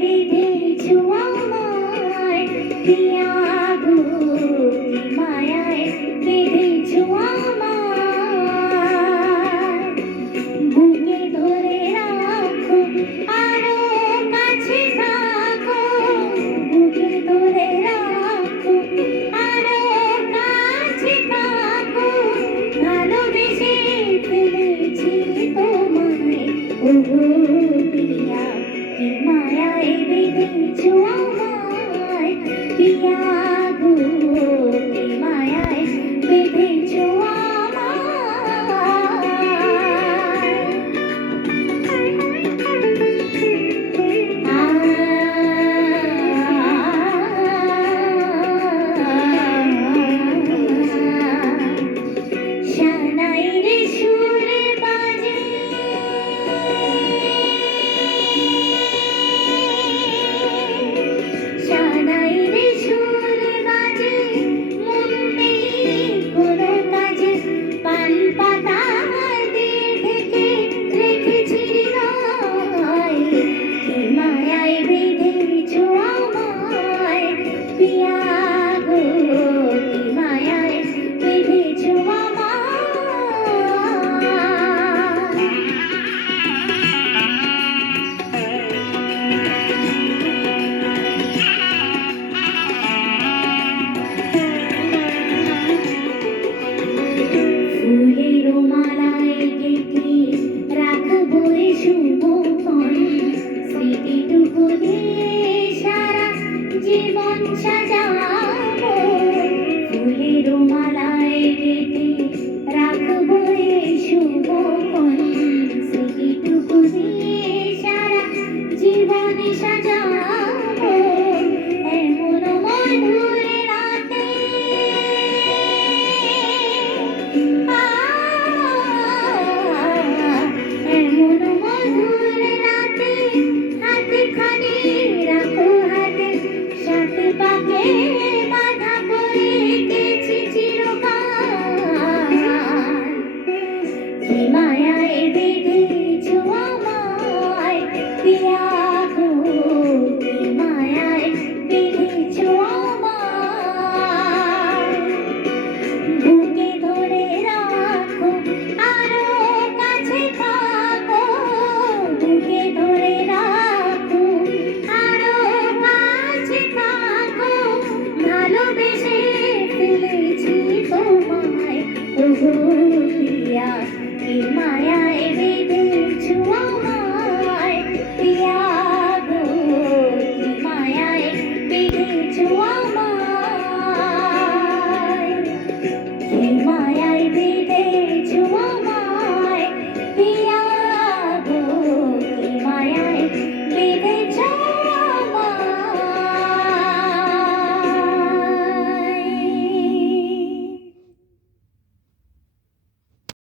বেঁধেছো আমায় পিয়া গো, কি মায়ায় বেঁধেছো আমায়। বুকে ধরে রাখো আরো কাছে থাকো, বুকে ধরে রাখো আরো কাছে থাকো, ভালোবেসে ফেলেছি তোমায় ওগো পিয়া, কি মায়ায় বেঁধেছো আমায় পিয়া গো, কি মায়ায় বেঁধেছো শানাইরে সুরে বাজে, শানাইরে সুরে বাজে, মন নেই কোনো কাজে, পান পাতা দিয়ে ঢেকে রেখেছি হৃদয়, কি মায়ায় বেঁধেছো আমায় পিয়া গো, কি মায়ায় বেঁধেছো আমায়। ফুলের মালায় গেঁথে রাখবো এ শুভক্ষণ, স্মৃতিটুকু দিয়ে সারা জীবন সাজাবো। ফুলের মালায় গেঁথে রাখবো এ শুভক্ষণ, স্মৃতিটুকু দিয়ে সারা জীবন সাজাবো।